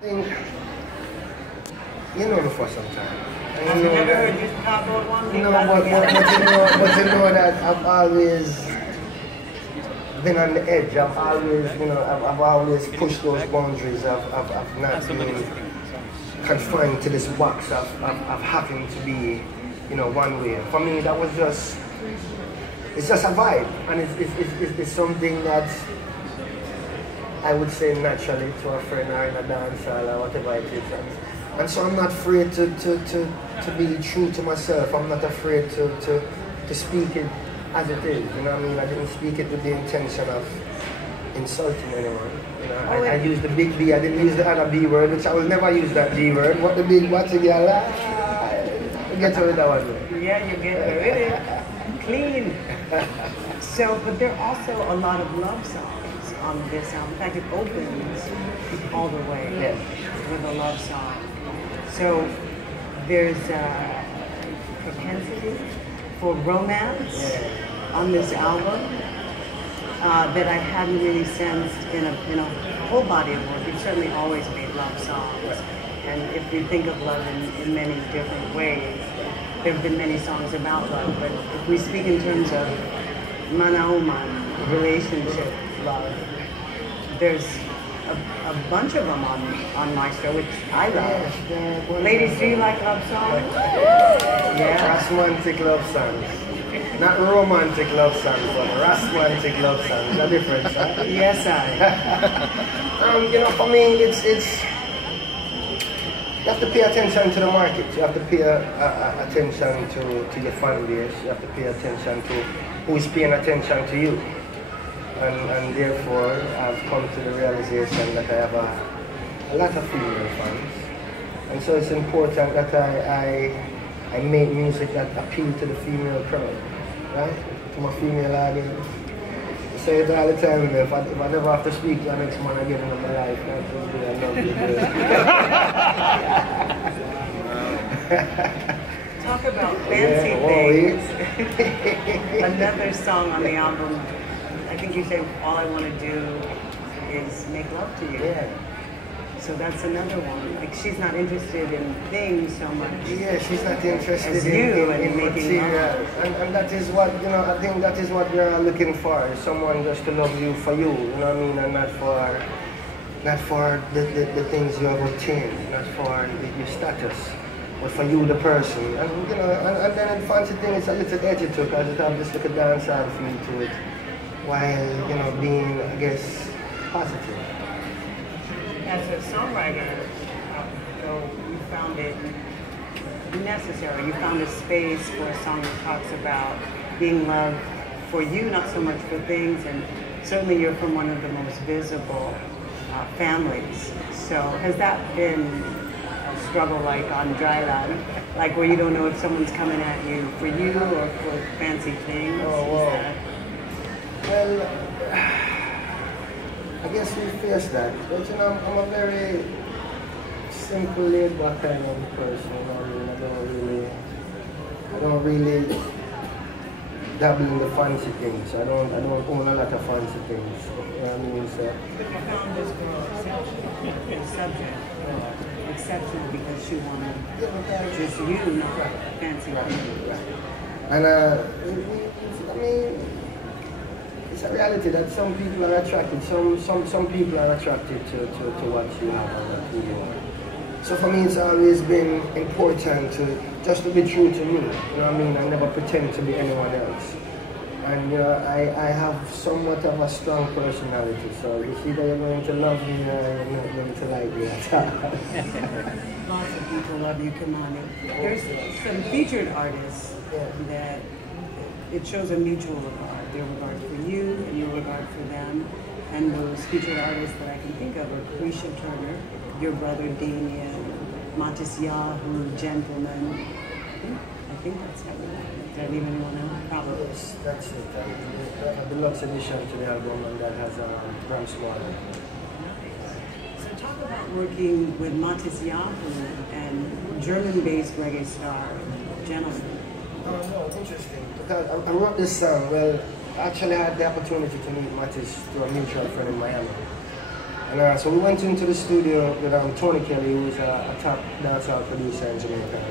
I think, you know me for some time. I've never heard you talk about one thing. No, but you know that I've always been on the edge. I've always, I've always pushed those boundaries. I've not been confined to this box of having to be, one way. For me, that was it's just a vibe, and it's something that I would say naturally to a friend or in a dance hall or whatever it is. And so I'm not afraid to be true to myself. I'm not afraid to speak it as it is. You know what I mean? I didn't speak it with the intention of insulting anyone. I used the big B. I didn't use the other B word, which I will never use that B word. What the big what's it? Get rid of that one. Yeah, you get rid of it. Clean. So, but there are also a lot of love songs on this album. In fact, it opens all the way with a love song. So there's a propensity for romance on this album that I hadn't really sensed in a whole body of work. You've certainly always made love songs. And if you think of love in many different ways, there have been many songs about love, but if we speak in terms of man-a-woman, relationship love, there's a bunch of them on Maestro, which I love. Ladies, do you like love songs? Yeah. Romantic love songs. Not romantic love songs, but romantic love songs. The difference, huh? Yes, I. For me, it's you have to pay attention to the market. You have to pay attention to your fan base. You have to pay attention to who's paying attention to you. And therefore, I've come to the realization that I have a lot of female fans. And so it's important that I make music that appeal to the female crowd, right? To my female audience. I say it all the time, if I never have to speak to the next man again in my life, that will be a lovely day. Talk about fancy things. Another song on the album, I think you say, all I want to do is make love to you. Yeah. So that's another one. Like, she's not interested in things so much. Yeah, she's not interested as in making material. And that is what, I think that is what we're looking for. Is someone just to love you for you, you know what I mean? And not for the things you have obtained, not for your status, but for you, the person. And, and then the fancy thing is a little edgy too, because it has this little dancehall feel to it, while, being, I guess, positive. As a songwriter, you found it necessary. You found a space for a song that talks about being loved for you, not so much for things, and certainly you're from one of the most visible families. So has that been a struggle like on Dry Land, like where you don't know if someone's coming at you for you or for fancy things? Oh, wow. Well, I guess we face that, but I'm a very simple, laid-back kind of person. I don't really dabble in the fancy things. I don't own a lot of fancy things. You know what I mean? So. But you found this girl exceptional because she wanted just you, not fancy things. Right. And I mean, it's a reality that some people are attracted. Some people are attracted to what you have and what you are. So for me, it's always been important to just to be true to me. You know what I mean? I never pretend to be anyone else. And I have somewhat of a strong personality. So it's either you're going to love me or you're not going to like me at all. Lots of people love you, Kymani. There's some featured artists that it shows a mutual regard. Their regard for you and your regard for them. And those featured artists that I can think of are Krisha Turner, your brother Damien, Matisyahu, Gentleman. I think that's how we know. Did I leave anyone out? Probably. Yes, that's it. The deluxe edition to the album, and that has Bram Smaller. So talk about working with Matisyahu and German-based reggae star, Gentleman. Oh, no, interesting. Because I wrote this song, well, actually I had the opportunity to meet Matis through a mutual friend in Miami. And so we went into the studio with Tony Kelly, who's a top dancehall producer in Jamaica.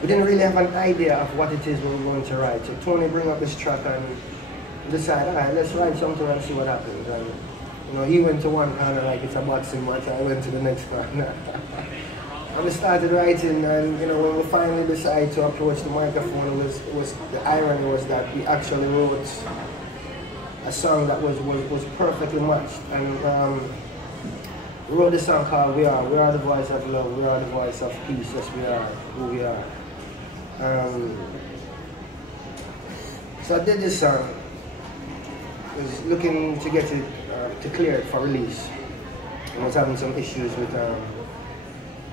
We didn't really have an idea of what it is we were going to write. So Tony bring up this track and decide, all right, let's write something and see what happens. And you know, he went to one corner like it's a boxing match. I went to the next corner. And we started writing, and you know, when we finally decided to approach the microphone, it was the irony was that we actually wrote a song that was perfectly matched. And we wrote a song called We Are the Voice of Love, We Are the Voice of Peace, yes we are who we are. So I did this song, was looking to get it, to clear it for release. I was having some issues with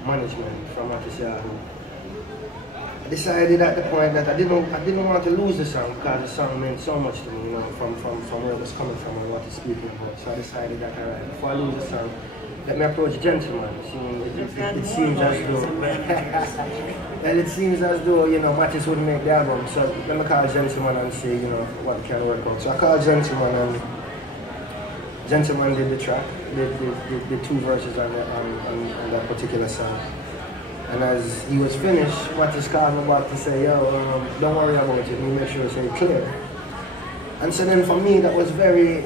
management from what you say. I decided at the point that I didn't want to lose the song because the song meant so much to me, you know, from where it was coming from and what it's speaking about. So I decided that, all right, before I lose the song, let me approach Gentleman. It seems as though and it seems as though, you know, Mattis wouldn't make the album. So let me call Gentleman and see, you know, what can work out. So I called Gentleman, and Gentleman did the track, the two verses on that particular song. And as he was finished, Mattis called me back to say, yo, don't worry about it, we make sure it's clear. And so then for me, that was very,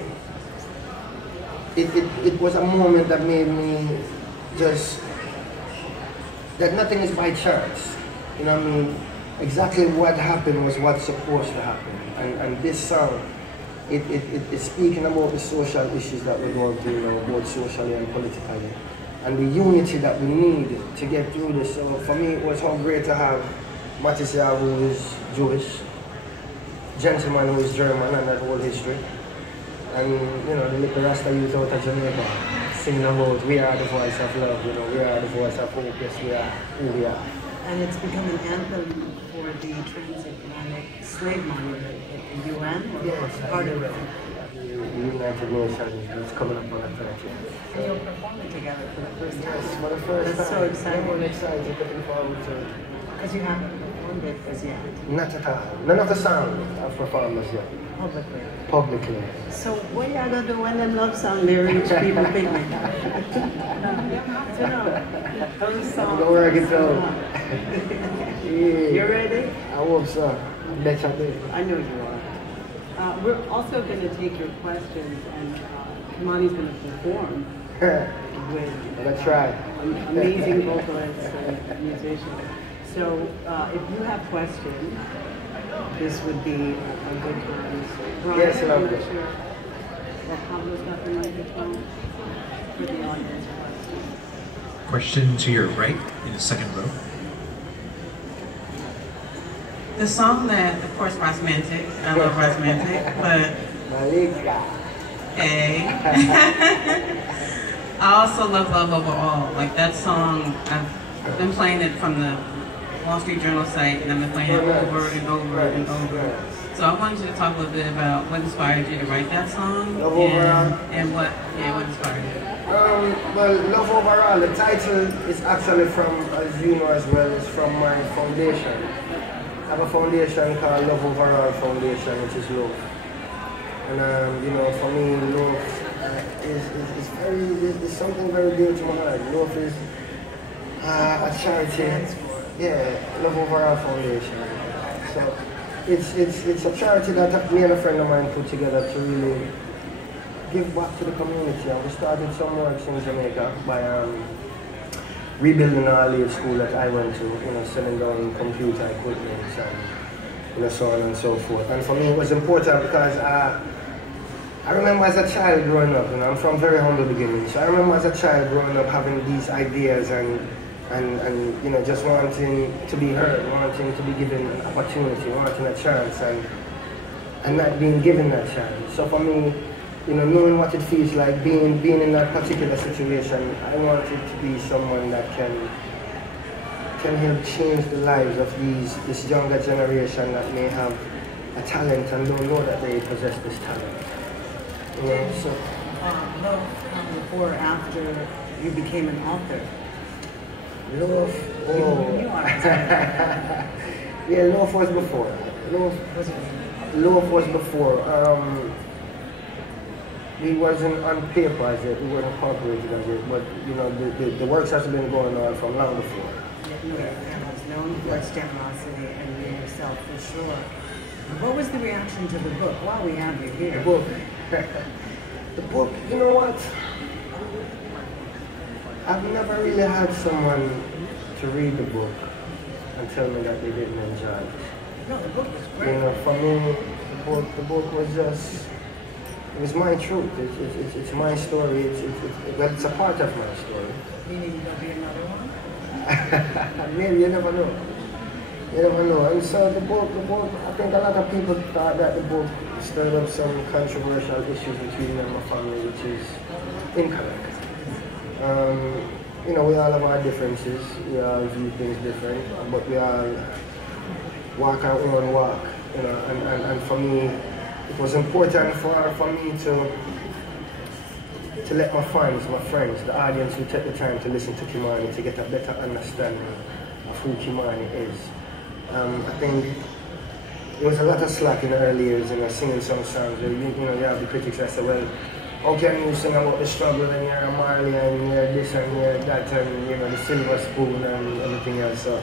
it was a moment that made me just, that nothing is by chance. You know what I mean? Exactly what happened was what's supposed to happen. And this song, it's speaking about the social issues that we're going through, you know, both socially and politically. And the unity that we need to get through this. So for me, it was so great to have Mattis who is Jewish, Gentleman who is German, and that whole history. And you know, the Rasta youth out of Jamaica singing about we are the voice of love, you know, we are the voice of hope, yes we are who we are. And it's become an anthem for the transatlantic slave monument at the UN, or yes, part of it. The United Nations is coming up on the 30th. And you'll perform it together for the first time. Yes, for the first time. That's so exciting. I'm excited, looking forward to it. Because you haven't performed it as yet. Not at all. None of the songs I've performed as yet. Publicly. Publicly. So what y'all gonna do when them love songs they reach people think like those songs. I'm gonna work it out. Yeah. You ready? I hope so. I bet I do. I know you are. We're also going to take your questions, and Kymani's going to perform with Let's try. amazing vocalists and musicians. So if you have questions, this would be a good time. Brian, Yes, I'm lovely. not sure if Pablo's got the microphone for the audience. Question to your right in the second row. The song that, of course, Romantic. I love Romantic, but hey. I also love Love Overall. Like that song, I've been playing it from the Wall Street Journal site, and I've been playing it over and over and over. So I wanted you to talk a little bit about what inspired you to write that song, and what inspired you. Well, Love Overall, the title is actually from, as you know as well, it's from my foundation. I have a foundation called Love Overall Foundation, which is love. And you know, for me, love is something very dear to my heart. Love is a charity. Yeah, Love Overall Foundation. So it's a charity that me and a friend of mine put together to really give back to the community. And we started some works in Jamaica by rebuilding our lead school that I went to, you know, selling down computer equipment and, you know, so on and so forth. And for me it was important because I remember as a child growing up, you know, I'm from very humble beginnings, so I remember as a child growing up having these ideas and you know, just wanting to be heard, wanting to be given an opportunity, wanting a chance and not being given that chance. So for me, you know, knowing what it feels like, being in that particular situation, I wanted to be someone that can help change the lives of this younger generation that may have a talent and don't know that they possess this talent. You know, so. Before or after you became an author? Love, You are. yeah, love was before. Love was before. we wasn't on paper as it, we weren't incorporated as it, but you know, the works has been going on from long before. And was known for its generosity and you yourself for sure. What was the reaction to the book while we have you here? The book, the book, you know what? I've never really had someone to read the book and tell me that they didn't enjoy it. No, the book was great. You know, for me, the book was just, it was my truth. It's my story. It's a part of my story. Meaning there'll be another one? Maybe, you never know. You never know. And so the book, I think a lot of people thought that the book stirred up some controversial issues between me and my family, which is incorrect. You know, we all have our differences. We all view things different, but we all walk our own walk. You know, and for me, it was important for me to let my fans, my friends, the audience who take the time to listen to Kymani to get a better understanding of who Kymani is. I think there was a lot of slack in the early years, you know, singing some songs where you know, you have the critics that say, well, how can you sing about the struggle and you're a Marley and you're this and you're that and you know, the silver spoon and everything else. So,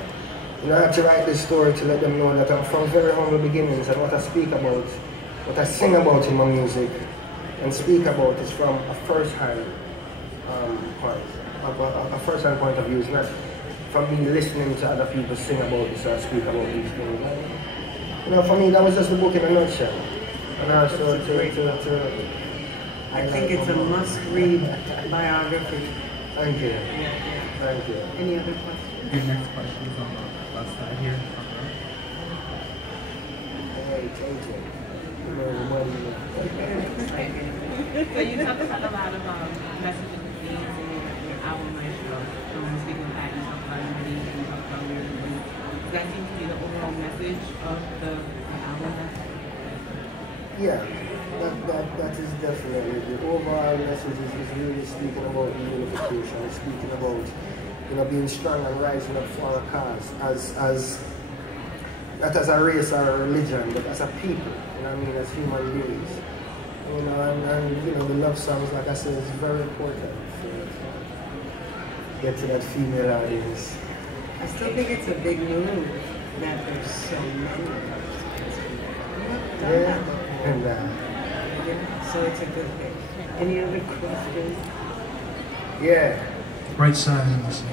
you know, I had to write this story to let them know that I'm from very humble beginnings and what I speak about, what I sing about in my music and speak about is from a first-hand point. A first-hand point of view. It's not from me listening to other people sing about this or speak about these things. You know, for me, that was just the book in a nutshell. And also I think it's a must-read biography. Thank you. Yeah. Thank you. Any other questions? Your next question is on the left side here. Hey, thank you. So you talk about a lot of messages and themes in your album Maestro. Speaking of that, you talk about unity and you talk about lyrics. Does that seem to be the overall message of the album? Yeah, that is definitely the overall message is really speaking about the unification, speaking about, you know, being strong and rising up for our cause as not as a race or a religion, but as a people, you know what I mean, as human beings. You know, and you know, the love songs, like I said, is very important to get to that female audience. I still think it's a big move that there's so many of us. Yeah, and so it's a good thing. Any other questions? yeah. Right side and this side.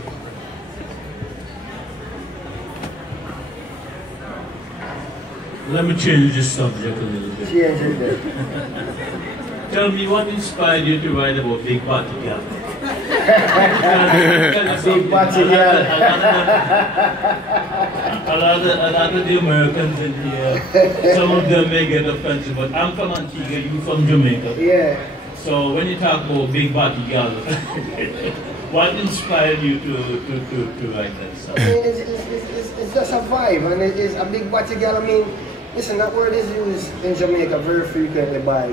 Let me change the subject a little bit. Change it. Tell me what inspired you to write about Big Body Girl? Big Body Girl. A lot of the Americans in here, some of them may get offensive, but I'm from Antigua, you from Jamaica. Yeah. So when you talk about Big Body Girl, what inspired you to write that song? I mean, it's just a vibe, and it is a big body girl. I mean, listen, that word is used in Jamaica very frequently by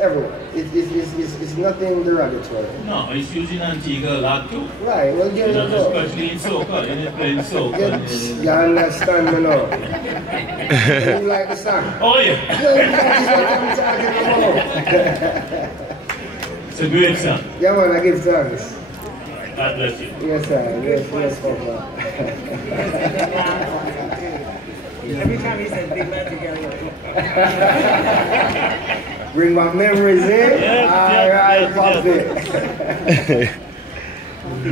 everyone. It's nothing derogatory. No, it's used in Antigua a lot too. Right, well, you know, especially in soca, and it's playing soca. you understand me now? You like the song? Oh yeah. It's a great song. Yeah, man, I give thanks. God bless you. Yes, sir. Yes, Papa. Every time he says Big Bad together. Bring my memories in. Yes, all right, yes. Pop it.